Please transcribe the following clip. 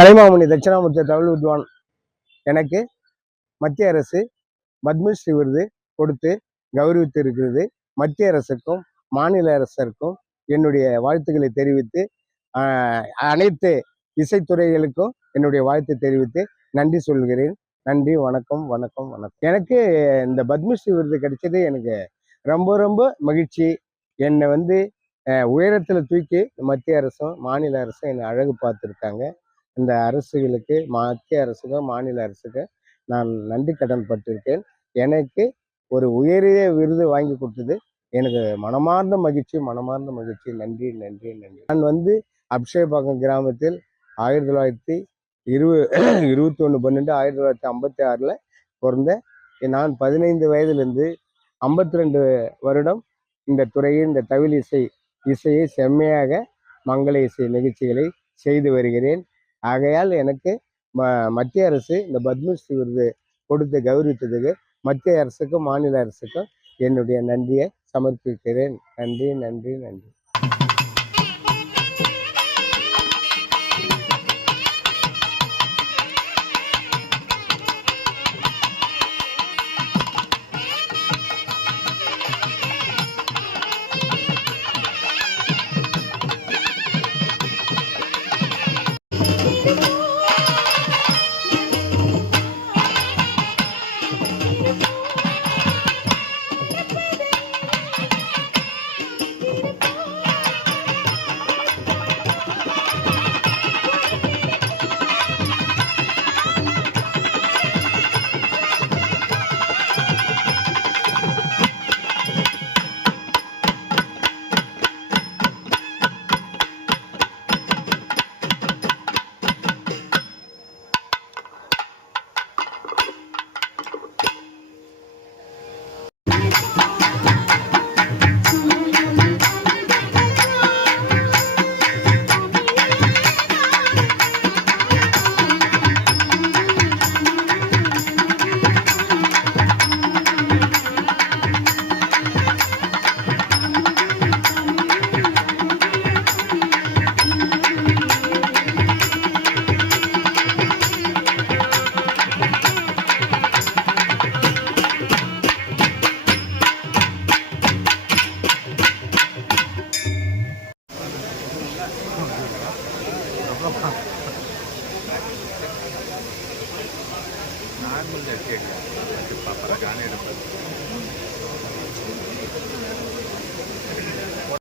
கலைமாமணி தட்சிணாமூர்த்தி தமிழ் வித்வான் எனக்கு மத்திய அரசு பத்மஸ்ரீ விருது கொடுத்து கௌரவித்து இருக்கிறது மத்திய அரசுக்கும் மாநில அரசருக்கும் என்னுடைய வாழ்த்துக்களை தெரிவித்து அனைத்து இசைத்துறைகளுக்கும் என்னுடைய வாழ்த்து தெரிவித்து நன்றி சொல்கிறேன். நன்றி வணக்கம் வணக்கம் வணக்கம். எனக்கு இந்த பத்மஸ்ரீ விருது கிடைச்சது எனக்கு ரொம்ப ரொம்ப மகிழ்ச்சி. என்னை வந்து உயரத்தில் தூக்கி மத்திய அரசும் மாநில அரசும் என்னை அழகு பார்த்துருக்காங்க. இந்த அரசுகளுக்கு மத்திய அரசுக்கும் மாநில அரசுக்கும் நான் நன்றி கடன் பட்டிருக்கேன். எனக்கு ஒரு உயரிய விருது வாங்கி கொடுத்தது. எனக்கு மனமார்ந்த மகிழ்ச்சி மனமார்ந்த மகிழ்ச்சி. நன்றி நன்றி நன்றி. நான் வந்து அப்ஷயபாக்கம் கிராமத்தில் ஆயிரத்தி தொள்ளாயிரத்தி இருப இருபத்தி ஒன்று பன்னெண்டு ஆயிரத்தி தொள்ளாயிரத்தி ஐம்பத்தி ஆறில் பிறந்தேன் நான் பதினைந்து வயதிலிருந்து ஐம்பத்தி ரெண்டு வருடம் இந்த துறையில் இந்த தவில் இசை இசையை செம்மையாக மங்கள இசை நிகழ்ச்சிகளை செய்து வருகிறேன். ஆகையால் எனக்கு ம மத்திய அரசு இந்த பத்மஸ்ரீ விருது கொடுத்து கௌரவித்ததுக்கு மத்திய அரசுக்கும் மாநில அரசுக்கும் என்னுடைய நன்றியை சமர்ப்பிக்கிறேன். நன்றி நன்றி நன்றி. कपड़ा नार्मल जैकेट पापा लगाने दो तो